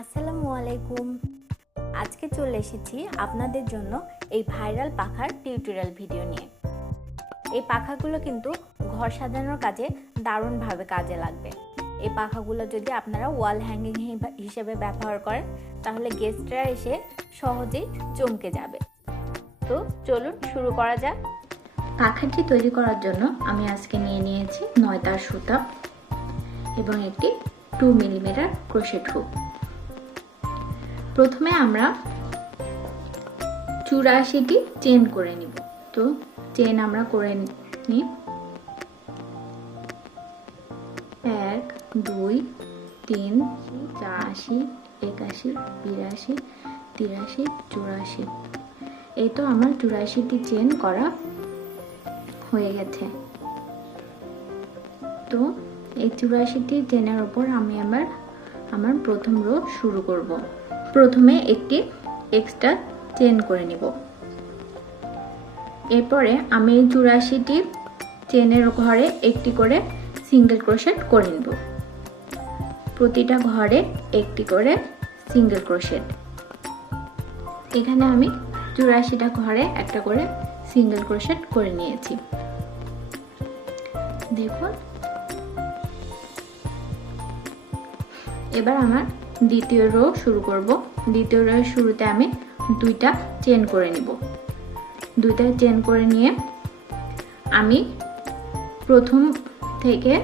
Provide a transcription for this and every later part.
আসসালামু আলাইকুম। আজকে চলে এসেছি আপনাদের জন্য এই ভাইরাল পাখার টিউটোরিয়াল ভিডিও নিয়ে। এই পাখাগুলো কিন্তু ঘর সাজানোর কাজে দারুণভাবে কাজে লাগবে। এই পাখাগুলো যদি আপনারা ওয়াল হ্যাঙ্গিং হিসেবে ব্যবহার করেন, তাহলে গেস্টরা এসে সহজেই চমকে যাবে। তো চলুন শুরু করা যাক। পাখাটি তৈরি করার জন্য আমি আজকে নিয়ে নিয়েছি নয় তার সুতা এবং একটি টু মিলিমিটার ক্রোশেট হুক। প্রথমে আমরা চুরাশিটি চেন করে নিব। তো চেন আমরা করে নিই এক, দুই, তিন, চারাশি, একাশি, বিরাশি, তিরাশি, চুরাশি। এই তো আমার চুরাশিটি চেন করা হয়ে গেছে। তো এই চুরাশিটি চেনের ওপর আমি আবার আমার প্রথম রো শুরু করব। প্রথমে একটি এক্সট্রা চেন করে নিব। এরপরে আমি চুরাশিটি চেনের ঘরে একটি করে সিঙ্গেল ক্রোশেট করে নিব। প্রতিটা ঘরে একটি করে সিঙ্গেল ক্রোশেট এখানে আমি চুরাশিটা ঘরে একটা করে সিঙ্গেল ক্রোশেট করে নিয়েছি। দেখুন। এবার আমার দ্বিতীয় রো শুরু করব। দ্বিতীয় রো শুরুতে আমি দুইটা চেন করে নিব। দুইটা চেন করে নিয়ে আমি প্রথম থেকে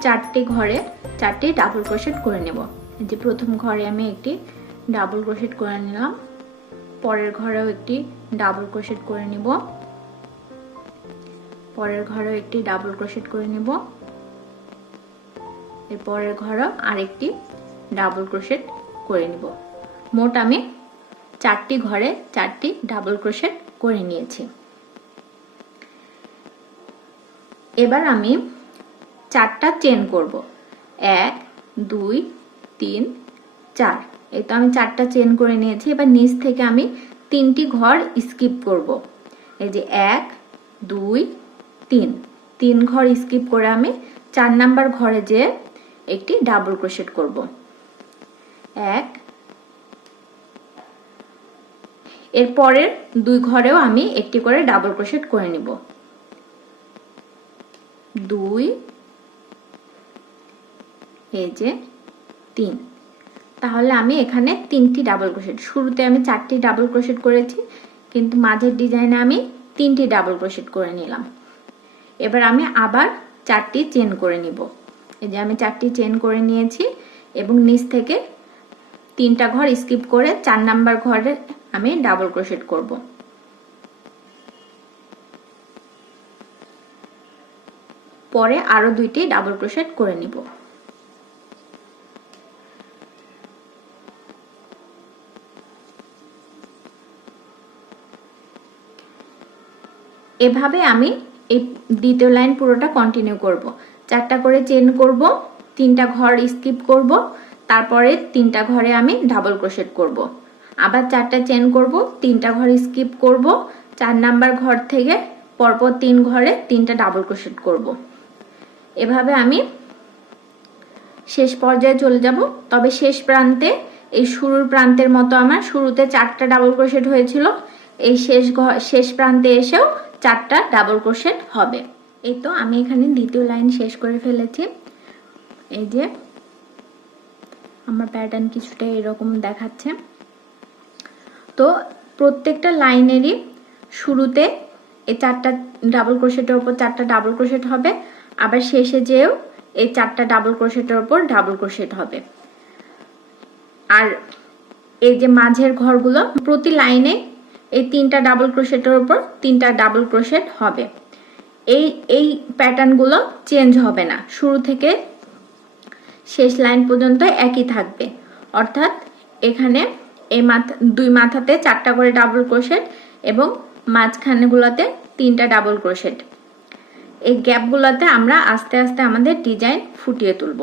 চারটি ঘরে চারটি ডাবল ক্রোশেট করে নেব। যে প্রথম ঘরে আমি একটি ডাবল ক্রোশেট করে নিলাম। পরের ঘরেও একটি ডাবল ক্রোশেট করে নিব। পরের ঘরেও একটি ডাবল ক্রোশেট করে নেব। এর পরের ঘরেও আরেকটি ডাবল ক্রোশেট করে নিব। মোট আমি চারটি ঘরে চারটি ডাবল ক্রোশেট করে নিয়েছি। এবার আমি চারটা চেন করব। এক, দুই, তিন, চার। এই তো আমি চারটা চেন করে নিয়েছি। এবার নিচ থেকে আমি তিনটি ঘর স্কিপ করব। এই যে এক, দুই, তিন। তিন ঘর স্কিপ করে আমি চার নাম্বার ঘরে যে একটি ডাবল ক্রোশেট করব। এক। এর পরের দুই ঘরেও আমি একটি করে ডাবল ক্রোশেট করে নিব। দুই। এই যে তিন। তাহলে আমি এখানে তিনটি ডাবল ক্রোশেট শুরুতে আমি চারটি ডাবল ক্রোশেট করেছি, কিন্তু মাঝের ডিজাইনে আমি তিনটি ডাবল ক্রোশেট করে নিলাম। এবার আমি আবার চারটি চেন করে নিব। এই যে আমি চারটি চেন করে নিয়েছি এবং নিচ থেকে তিনটা ঘর স্কিপ করে চার নাম্বার ঘরে আমি ডাবল ক্রোশেট করব। পরে আরও দুইটি ডাবল ক্রোশেট করে নিব। এভাবে আমি এই দ্বিতীয় লাইন পুরোটা কন্টিনিউ করব। চারটা করে চেন করব, তিনটা ঘর স্কিপ করব তারপরে তিনটা ঘরে আমি ডাবল ক্রোশেট করব। আবার চারটা চেন করব, তিনটা ঘর স্কিপ করব, চার নাম্বার ঘর থেকে পরপর তিন ঘরে তিনটা ডাবল ক্রোশেট করব। এভাবে আমি শেষ পর্যায়ে চলে যাব। তবে শেষ প্রান্তে, এই শুরুর প্রান্তের মতো আমার শুরুতে চারটা ডাবল ক্রোশেট হয়েছিল। এই শেষ শেষ প্রান্তে এসেও চারটা ডাবল ক্রোশেট হবে। এই তো আমি এখানে দ্বিতীয় লাইন শেষ করে ফেলেছি। এই যে আমার প্যাটার্ন কিছুটা এরকম দেখাচ্ছে। তো প্রত্যেকটা লাইনেরই শুরুতে এই চারটা ডাবল ক্রোশেটের ওপর চারটা ডাবল ক্রোশেট হবে, আবার শেষে যেও এই চারটা ডাবল ক্রোশেটের ওপর ডাবল ক্রোশেট হবে। আর এই যে মাঝের ঘরগুলো, প্রতি লাইনে এই তিনটা ডাবল ক্রোশেটের উপর তিনটা ডাবল ক্রোশেট হবে। এই এই প্যাটার্নগুলো চেঞ্জ হবে না। শুরু থেকে শেষ লাইন পর্যন্ত একই থাকবে। অর্থাৎ এখানে এই মাথা, দুই মাথাতে চারটা করে ডাবল ক্রোশেট এবং মাঝখানেগুলোতে তিনটা ডাবল ক্রোশেট এই গ্যাপগুলোতে আমরা আস্তে আস্তে আমাদের ডিজাইন ফুটিয়ে তুলব।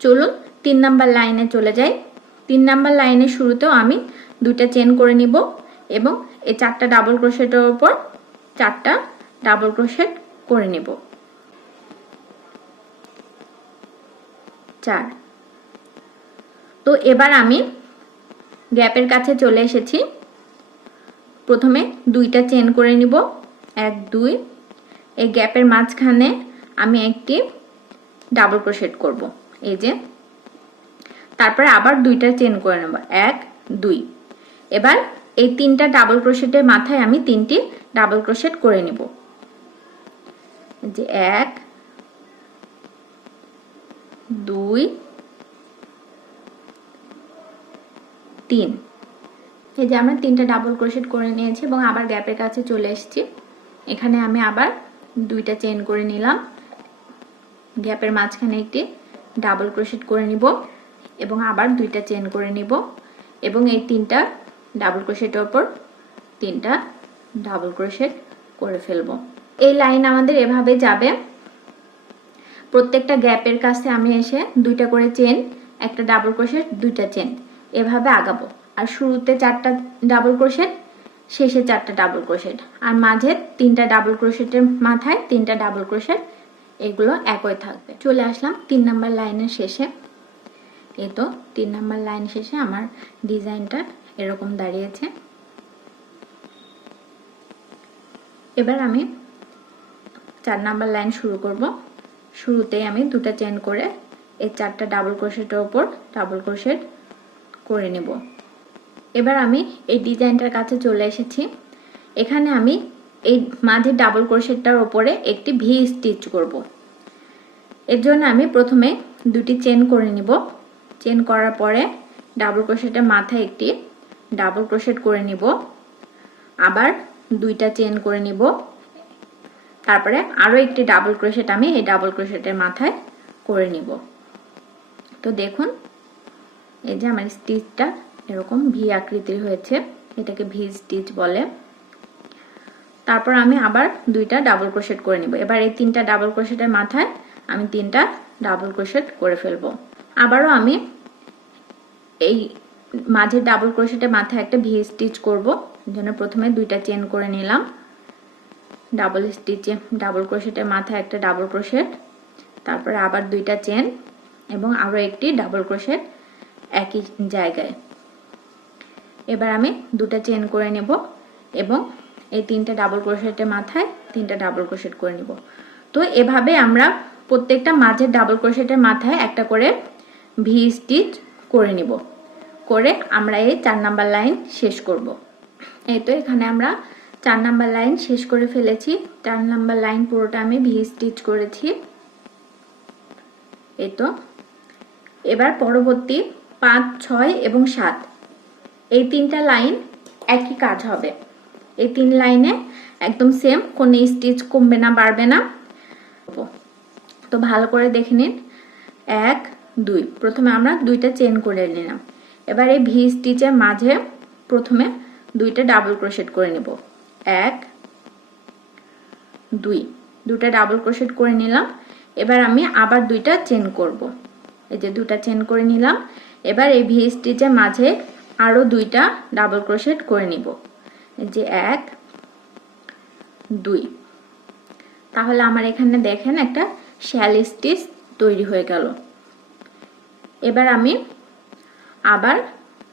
চলুন তিন নাম্বার লাইনে চলে যাই। তিন নাম্বার লাইনের শুরুতেও আমি দুইটা চেন করে নিব এবং এই চারটা ডাবল ক্রোশেটের ওপর চারটা ডাবল ক্রোশেট করে নেব। চার। তো এবার আমি গ্যাপের কাছে চলে এসেছি। প্রথমে দুইটা চেন করে নিব। এক, দুই। এই গ্যাপের মাঝখানে আমি একটি ডাবল ক্রোশেট করব। এই যে। তারপরে আবার দুইটা চেন করে নেব। এক, দুই। এবার এই তিনটা ডাবল ক্রোশেটের মাথায় আমি তিনটি ডাবল ক্রোশেট করে নিব। যে এক দুই, তিন। এই যে আমরা তিনটা ডাবল ক্রোশেট করে নিয়েছি এবং আবার গ্যাপের কাছে চলে এসেছি। এখানে আমি আবার দুইটা চেন করে নিলাম। গ্যাপের মাঝখানে একটি ডাবল ক্রোশেট করে নিব এবং আবার দুইটা চেন করে নিব এবং এই তিনটা ডাবল ক্রোশেটের ওপর তিনটা ডাবল ক্রোশেট করে ফেলব। এই লাইন আমাদের এভাবে যাবে। প্রত্যেকটা গ্যাপের কাছে আমি এসে দুইটা করে চেন, একটা ডাবল ক্রোশেট দুইটা চেন এভাবে আগাবো। আর শুরুতে চারটা ডাবল ক্রোশেট শেষে চারটা ডাবল ক্রোশেট আর মাঝে তিনটা ডাবল ক্রোশেটের মাথায় তিনটা ডাবল ক্রোশেট এগুলো একই থাকবে। চলে আসলাম তিন নাম্বার লাইনের শেষে। এই তো তিন নাম্বার লাইন শেষে আমার ডিজাইনটা এরকম দাঁড়িয়েছে। এবার আমি চার নাম্বার লাইন শুরু করব। শুরুতেই আমি দুটো চেন করে এই চারটা ডাবল ক্রোশেটের ওপর ডাবল ক্রোশেট করে নেব। এবার আমি এই ডিজাইনটার কাছে চলে এসেছি। এখানে আমি এই মাঝে ডাবল ক্রোশেটটার ওপরে একটি ভি স্টিচ করব। এর জন্য আমি প্রথমে দুটি চেন করে নিব। চেন করার পরে ডাবল ক্রোশেটের মাথায় একটি ডাবল ক্রোশেট করে নিব। আবার দুইটা চেন করে নিব। তারপরে আরও একটি ডাবল ক্রোশেট আমি এই ডাবল ক্রোশেটের মাথায় করে নিব। তো দেখুন, এই যে আমার স্টিচটা এরকম ভি আকৃতির হয়েছে, এটাকে ভি স্টিচ বলে। তারপর আমি আবার দুইটা ডাবল ক্রোশেট করে নিব। এবার এই তিনটা ডাবল ক্রোশেটের মাথায় আমি তিনটা ডাবল ক্রোশেট করে ফেলব। আবারও আমি এই মাঝের ডাবল ক্রোশেটের মাথায় একটা ভি স্টিচ করব জন্য প্রথমে দুইটা চেন করে নিলাম। ডাবল স্টিচে ডাবল ক্রোশেটের মাথায় একটা ডাবল ক্রোশেট তারপরে আবার দুইটা চেন এবং আরও একটি ডাবল ক্রোশেট একই জায়গায়। এবার আমি দুটা চেন করে নেব এবং এই তিনটা ডাবল ক্রোশেটের মাথায় তিনটা ডাবল ক্রোশেট করে নিব। তো এভাবে আমরা প্রত্যেকটা মাঝের ডাবল ক্রোশেটের মাথায় একটা করে ভি স্টিচ করে নিব। করে আমরা এই চার নাম্বার লাইন শেষ করব। এই তো এখানে আমরা চার নাম্বার লাইন শেষ করে ফেলেছি। চার নাম্বার লাইন পুরোটা আমি ভি স্টিচ করেছি। এই তো। এবার পরবর্তী পাঁচ, ছয় এবং সাত। এই তিনটা লাইন একই কাজ হবে। এই তিন লাইনে একদম সেম কোনো স্টিচ কমবে না, বাড়বে না। তো ভালো করে দেখে নিন। এক, দুই। প্রথমে আমরা দুইটা চেন করে নিলাম। এবার এই ভি স্টিচের মাঝে প্রথমে দুইটা ডাবল ক্রোশেট করে নেব। এক, দুই। দুটা ডাবল ক্রোশেট করে নিলাম। এবার আমি আবার দুইটা চেন করব। এই যে দুটা চেন করে নিলাম। এবার এই ভি স্টিচের মাঝে আরও দুইটা ডাবল ক্রোশেট করে নিব। এই যে এক, দুই। তাহলে আমার এখানে দেখেন একটা শ্যাল স্টিচ তৈরি হয়ে গেল। এবার আমি আবার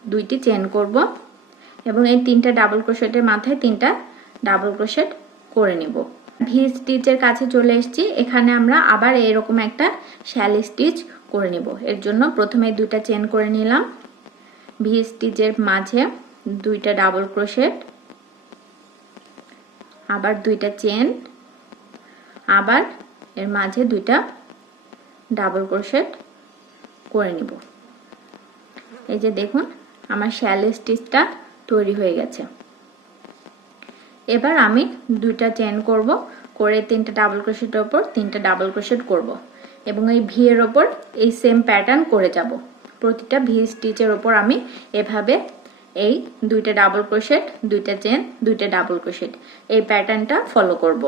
দুইটি চেন করব এবং এই তিনটা ডাবল ক্রোশেটের মাথায় তিনটা ডাবল ক্রোশেট করে নিব। ভি স্টিচের কাছে চলে এসেছি। এখানে আমরা আবার এরকম একটা শ্যাল স্টিচ করে নিব। এর জন্য প্রথমে দুইটা চেন করে নিলাম। ভি স্টিচের মাঝে দুইটা ডাবল ক্রোশেট আবার দুইটা চেন, আবার এর মাঝে দুইটা ডাবল ক্রোশেট করে নিব। এই যে দেখুন, আমার শ্যাল স্টিচটা তৈরি হয়ে গেছে। এবার আমি দুইটা চেন করব, করে তিনটা ডাবল ক্রোশেটের ওপর তিনটা ডাবল ক্রোশেট করব এবং এই ভি এর ওপর এই সেম প্যাটার্ন করে যাব। প্রতিটা ভি স্টিচের ওপর আমি এভাবে এই দুইটা ডাবল ক্রোশেট দুইটা চেন দুইটা ডাবল ক্রোশেট এই প্যাটার্নটা ফলো করব।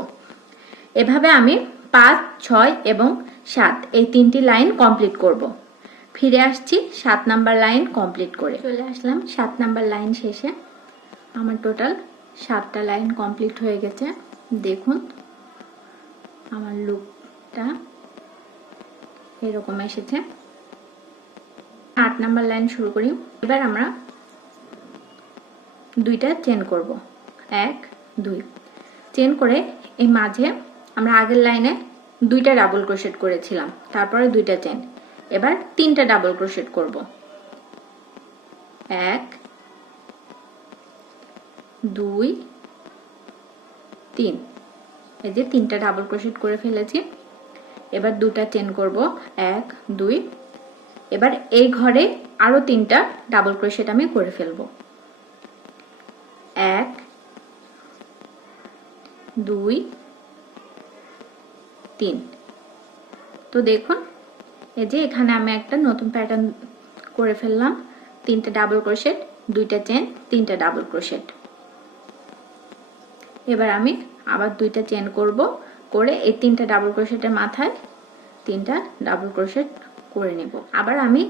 এভাবে আমি পাঁচ, ছয় এবং সাত এই তিনটি লাইন কমপ্লিট করব। ফিরে আসছি সাত নাম্বার লাইন কমপ্লিট করে। চলে আসলাম সাত নাম্বার লাইন শেষে। আমার টোটাল সাতটা লাইন কমপ্লিট হয়ে গেছে। দেখুন, আমার লুকটা এরকম এসেছে। আট নাম্বার লাইন শুরু করি। এবার আমরা দুইটা চেন করব। এক, দুই। চেন করে এই মাঝে আমরা আগের লাইনে দুইটা ডাবল ক্রোশেট করেছিলাম, তারপরে দুইটা চেন। এবার তিনটা ডাবল ক্রোশেট করব। এক দুই, তিন। এই যে তিনটা ডাবল ক্রোশেট করে ফেলেছি। এবার দুটা চেন করব। এক, দুই। এবার এই ঘরে আরও তিনটা ডাবল ক্রোশেট আমি করে ফেলব। এক, দুই, তিন। তো দেখুন, এই যে এখানে আমি একটা নতুন প্যাটার্ন করে ফেললাম। তিনটা ডাবল ক্রোশেট দুইটা চেন তিনটা ডাবল ক্রোশেট এবার আমি আবার দুইটা চেন করব করে এই তিনটা ডাবল ক্রোশেটের মাথায় তিনটা ডাবল ক্রোশেট করে নেব। আবার আমি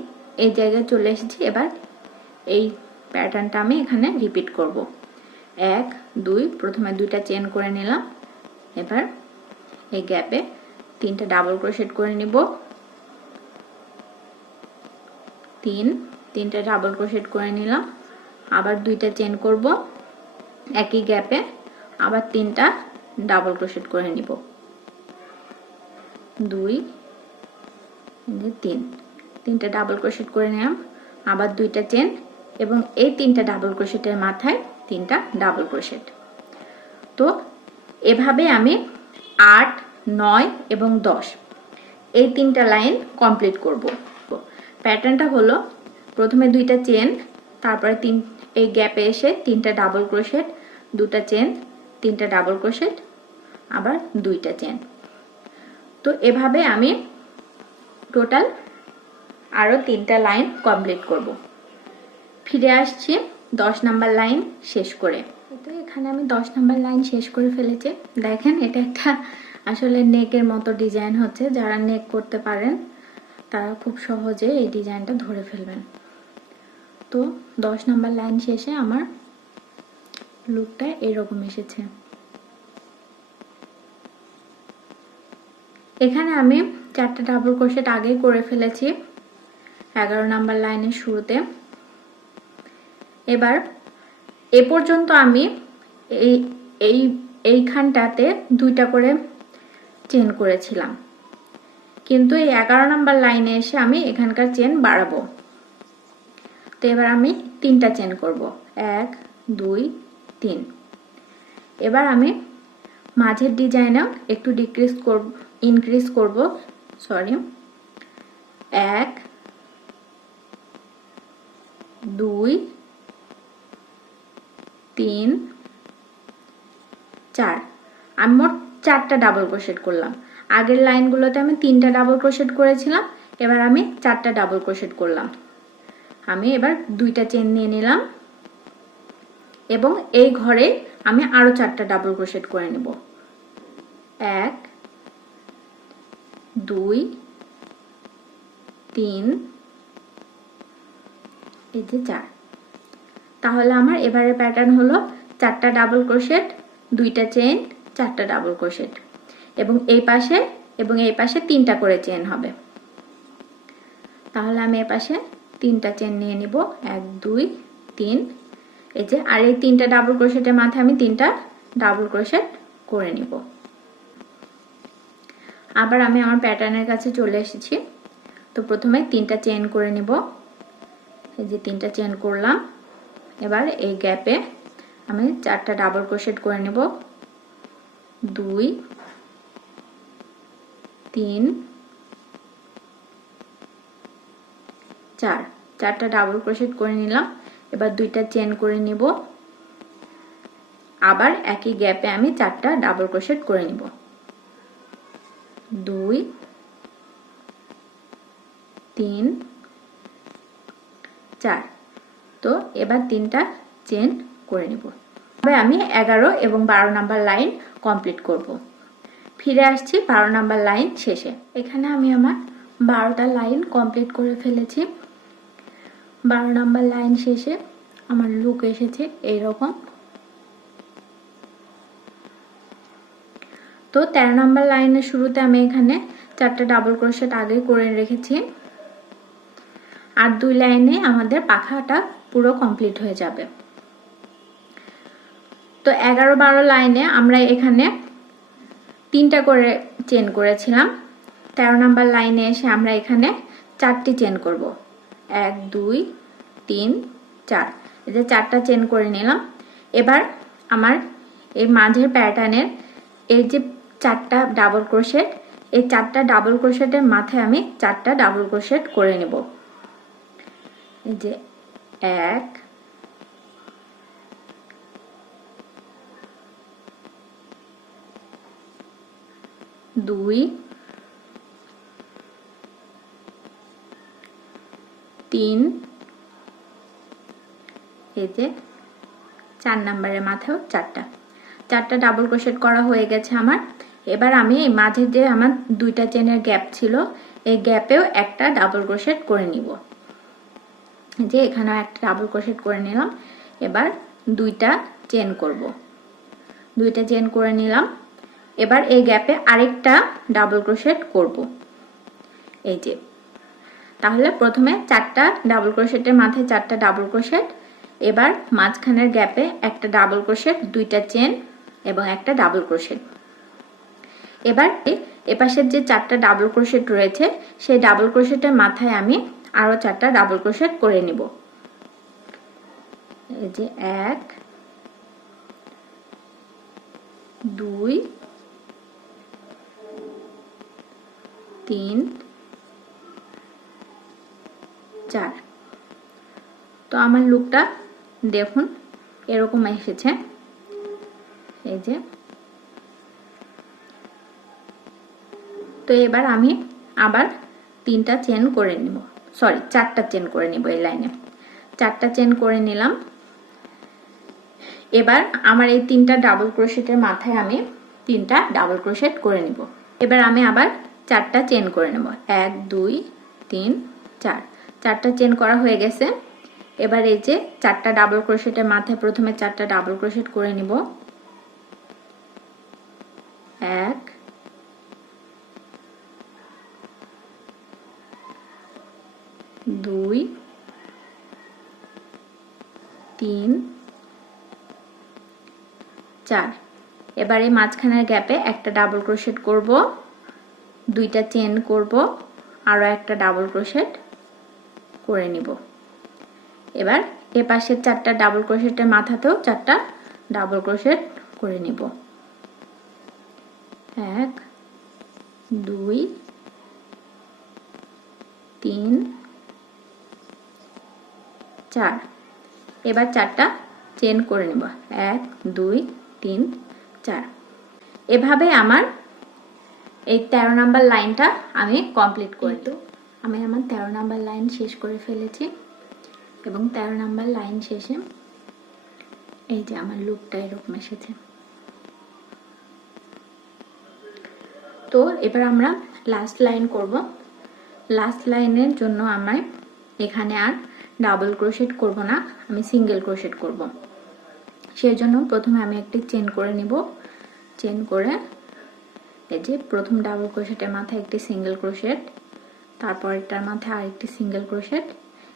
এই জায়গায় চলে এসেছি, এবার এই প্যাটার্নটা আমি এখানে রিপিট করব। এক, দুই, প্রথমে দুইটা চেন করে নিলাম, এবার এই গ্যাপে তিনটা ডাবল ক্রোশেট করে নিব। তিন, তিনটা ডাবল ক্রোশেট করে নিলাম, আবার দুইটা চেন করব, একই গ্যাপে আবার তিনটা ডাবল ক্রোশেট করে নিব। দুই তিন। তিনটা ডাবল ক্রোশেট করে নিলাম। আবার দুইটা চেন এবং এই তিনটা ডাবল ক্রোশেটের মাথায় তিনটা ডাবল ক্রোশেট তো এভাবে আমি আট, নয় এবং দশ এই তিনটা লাইন কমপ্লিট করব। প্যাটার্নটা হলো প্রথমে দুইটা চেন তারপরে তিন, এই গ্যাপে এসে তিনটা ডাবল ক্রোশেট দুটা চেন তিনটা ডাবল ক্রোশেট আবার দুইটা চেন তো এভাবে আমি টোটাল আরও তিনটা লাইন কমপ্লিট করব। ফিরে আসছি দশ নাম্বার লাইন শেষ করে। তো এখানে আমি দশ নাম্বার লাইন শেষ করে ফেলেছি। দেখেন, এটা একটা আসলে নেকের মতো ডিজাইন হচ্ছে। যারা নেক করতে পারেন, তারা খুব সহজে এই ডিজাইনটা ধরে ফেলবেন। তো দশ নাম্বার লাইন শেষে আমার লুকটা এরকম এসেছে। এখানে আমি চারটা ডাবল ক্রোশেট আগেই করে ফেলেছি, এগারো নাম্বার লাইনের শুরুতে। এবার এ পর্যন্ত আমি এই এই, এইখানটাতে দুইটা করে চেন করেছিলাম। কিন্তু এই এগারো নাম্বার লাইনে এসে আমি এখানকার চেন বাড়াবো। তো এবার আমি তিনটা চেন করব। এক, দুই তিন। এবার আমি মাঝের ডিজাইনেও একটু ডিক্রিজ করব ইনক্রিজ করব সরি এক, দুই, তিন, চার। আমি মোট চারটা ডাবল ক্রোশেট করলাম। আগের লাইনগুলোতে আমি তিনটা ডাবল ক্রোশেট করেছিলাম, এবার আমি চারটা ডাবল ক্রোশেট করলাম। আমি এবার দুইটা চেন নিয়ে নিলাম। এবং এই ঘরে আমি আরও চারটা ডাবল ক্রোশেট করে নেব। এক, দুই, তিন, এই যে চার। তাহলে আমার এবারে প্যাটার্ন হলো চারটা ডাবল ক্রোশেট দুইটা চেন চারটা ডাবল ক্রোশেট এবং এই পাশে, এবং এই পাশে তিনটা করে চেন হবে। তাহলে আমি এ পাশে তিনটা চেন নিয়ে নিব। এক, দুই, তিন এই যে, আর এই তিনটা ডাবল ক্রোশেটের মাথায় আমি তিনটা ডাবল ক্রোশেট করে নিব। আবার আমি আমার প্যাটার্নের কাছে চলে এসেছি। তো প্রথমে তিনটা চেন করে নিব। এই যে তিনটা চেন করলাম। এবার এই গ্যাপে আমি চারটা ডাবল ক্রোশেট করে নেব। দুই, তিন, চার। চারটা ডাবল ক্রোশেট করে নিলাম। এবার দুইটা চেন করে নিব। আবার একই গ্যাপে আমি চারটা ডাবল ক্রোশেট করে নিব। দুই, তিন, চার। তো এবার তিনটা চেন করে নেব। তবে আমি এগারো এবং বারো নাম্বার লাইন কমপ্লিট করব। ফিরে আসছি বারো নাম্বার লাইন শেষে। এখানে আমি আমার বারোটা লাইন কমপ্লিট করে ফেলেছি। বারো নাম্বার লাইন শেষে আমার লুক এসেছে এইরকম তো তেরো নাম্বার লাইনের শুরুতে আমি এখানে চারটে ডাবল ক্রোশেট আগে করে রেখেছি। আর দুই লাইনে আমাদের পাখাটা পুরো কমপ্লিট হয়ে যাবে। তো এগারো বারো লাইনে আমরা এখানে তিনটা করে চেন করেছিলাম। তেরো নাম্বার লাইনে এসে আমরা এখানে চারটি চেন করব। এক, দুই, তিন, চার। এই যে চারটা চেন করে নিলাম। এবার আমার এই মাঝের প্যাটার্নের এই যে চারটা ডাবল ক্রোশেট এই চারটা ডাবল ক্রোশেটের মাথায় আমি চারটা ডাবল ক্রোশেট করে নেব। এই যে এক, দুই তিন। এই যে চার নাম্বারের মাথাও চারটা। চারটা ডাবল ক্রোশেট করা হয়ে গেছে আমার। এবার আমি এই মাঝের যে আমার দুইটা চেনের গ্যাপ ছিল, এই গ্যাপেও একটা ডাবল ক্রোশেট করে নিব। যে এখানেও একটা ডাবল ক্রোশেট করে নিলাম। এবার দুইটা চেন করব। দুইটা চেন করে নিলাম। এবার এই গ্যাপে আরেকটা ডাবল ক্রোশেট করব। এই যে তাহলে প্রথমে চারটা ডাবল ক্রোশেটের মাথায় চারটা ডাবল ক্রোশেট এবার মাঝখানের গ্যাপে একটা ডাবল ক্রোশেট দুইটা চেন এবং একটা ডাবল ক্রোশেট এবার এপাশের যে চারটা ডাবল ক্রোশেট রয়েছে, সেই ডাবল ক্রোশেটের মাথায় আমি আরও চারটা ডাবল ক্রোশেট করে নিব। এই যে এক, দুই, তিন চার। তো আমার লুকটা দেখুন, এরকম এসেছে। এই যে। তো এবার আমি আবার তিনটা চেন করে নিব। সরি চারটা চেন করে নিব এই লাইনে চারটা চেন করে নিলাম। এবার আমার এই তিনটা ডাবল ক্রোশেটের মাথায় আমি তিনটা ডাবল ক্রোশেট করে নিব। এবার আমি আবার চারটা চেন করে নেব। এক, দুই, তিন, চার। চারটা চেন করা হয়ে গেছে। এবার এই যে চারটা ডাবল ক্রোশেটের মাথায় প্রথমে চারটা ডাবল ক্রোশেট করে নিব। এক, দুই, তিন, চার। এবার এই মাঝখানের গ্যাপে একটা ডাবল ক্রোশেট করব, দুইটা চেন করব আরও একটা ডাবল ক্রোশেট করে নিব। এবার এ পাশের চারটা ডাবল ক্রোশেটের মাথাতেও চারটা ডাবল ক্রোশেট করে নিব। এক, দুই, তিন, চার। এবার চারটা চেন করে নেব। এক, দুই, তিন, চার। এভাবে আমার এই তেরো নাম্বার লাইনটা আমি কমপ্লিট করি। তো। আমি আমার তেরো নাম্বার লাইন শেষ করে ফেলেছি এবং তেরো নাম্বার লাইন শেষে এই যে আমার লুকটা এরকম এসেছে। তো এবার আমরা লাস্ট লাইন করব। লাস্ট লাইনের জন্য আমরা এখানে আর ডাবল ক্রোশেট করব না, আমি সিঙ্গেল ক্রোশেট করব। সেই জন্য প্রথমে আমি একটি চেন করে নিব। চেন করে এই যে প্রথম ডাবল ক্রোশেটের মাথায় একটি সিঙ্গেল ক্রোশেট তারপরেরটার মাথায় আরেকটি সিঙ্গেল ক্রোশেট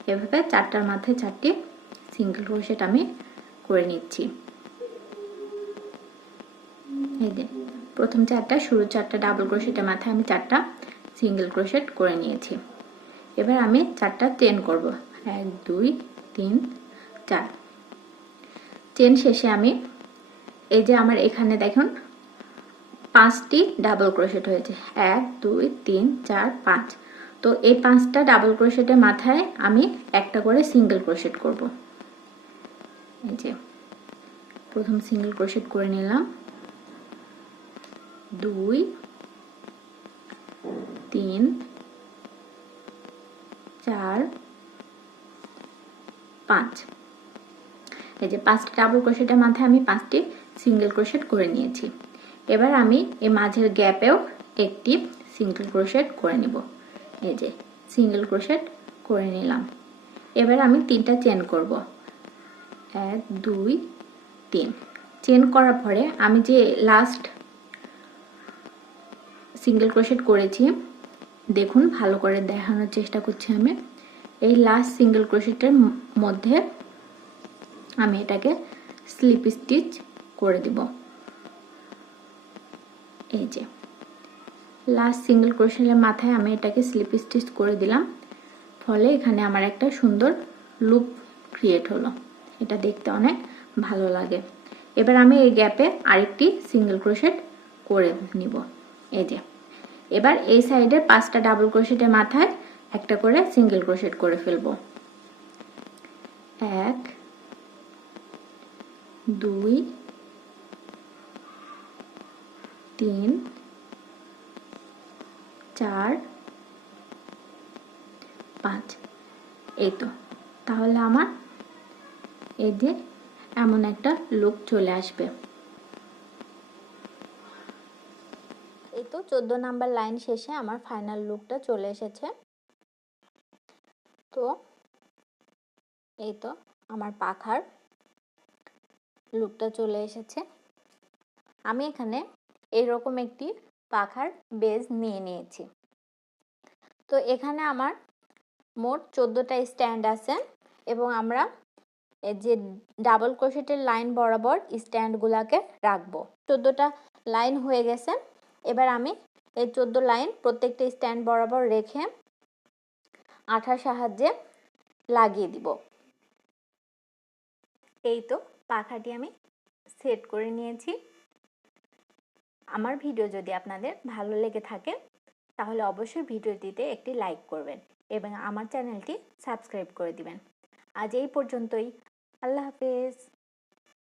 এভাবে চারটার মাথায় চারটি সিঙ্গেল ক্রোশেট আমি করে নিচ্ছি। প্রথম চারটা, শুরু চারটা ডাবল ক্রোশেটের মাথায় আমি চারটা সিঙ্গেল ক্রোশেট করে নিয়েছি। এবার আমি চারটা চেন করব। এক, দুই, তিন, চার। চেন শেষে আমি এই যে আমার এখানে দেখুন পাঁচটি ডাবল ক্রোশেট হয়েছে। এক, দুই, তিন, চার, পাঁচ। তো এই পাঁচটা ডাবল ক্রোশেটের মাথায় আমি একটা করে সিঙ্গেল ক্রোশেট করব। এই যে, প্রথম সিঙ্গেল ক্রোশেট করে নিলাম। দুই, তিন, চার, পাঁচ। এই যে পাঁচটা ডাবল ক্রোশেটের মাথায় আমি পাঁচটি সিঙ্গেল ক্রোশেট করে নিয়েছি। এবার আমি এই মাঝের গ্যাপেও একটি সিঙ্গেল ক্রোশেট করে নিব। এই যে সিঙ্গেল ক্রোশেট করে নিলাম। এবার আমি তিনটা চেন করব। এক, দুই, তিন। চেন করার পরে আমি যে লাস্ট সিঙ্গেল ক্রোশেট করেছি, দেখুন ভালো করে দেখানোর চেষ্টা করছি আমি। এই লাস্ট সিঙ্গেল ক্রোশেটের মধ্যে আমি এটাকে স্লিপ স্টিচ করে দিব। এই যে। লাস্ট সিঙ্গেল ক্রোশেটের মাথায় আমি এটাকে স্লিপ স্টিচ করে দিলাম। ফলে এখানে আমার একটা সুন্দর লুপ ক্রিয়েট হলো। এটা দেখতে অনেক ভালো লাগে। এবার আমি এই গ্যাপে আরেকটি সিঙ্গেল ক্রোশেট করে নিব। এই যে। এবার এই সাইডের পাঁচটা ডাবল ক্রোশেটের মাথায় একটা করে সিঙ্গেল ক্রোশেট করে ফেলব। এক, দুই, তিন চার, পাঁচ। এই তো, তাহলে আমার এই যে এমন একটা লুক চলে আসবে। এই তো, চোদ্দ নাম্বার লাইন শেষে আমার ফাইনাল লুকটা চলে এসেছে। তো, এই তো, আমার পাখার লুকটা চলে এসেছে। আমি এখানে এরকম একটি পাখার বেজ নিয়ে নিয়েছি। তো এখানে আমার মোট চোদ্দোটা স্ট্যান্ড আছে এবং আমরা যে ডাবল ক্রোশেটের লাইন বরাবর স্ট্যান্ডগুলোকে রাখব। চোদ্দোটা লাইন হয়ে গেছে। এবার আমি এই চোদ্দ লাইন প্রত্যেকটা স্ট্যান্ড বরাবর রেখে আঠার সাহায্যে লাগিয়ে দিব। এই তো পাখাটি আমি সেট করে নিয়েছি। আমার ভিডিও যদি আপনাদের ভালো লেগে থাকে, তাহলে অবশ্যই ভিডিওটিতে একটি লাইক করবেন এবং আমার চ্যানেলটি সাবস্ক্রাইব করে দিবেন। আজ এই পর্যন্তই। আল্লাহ হাফেজ।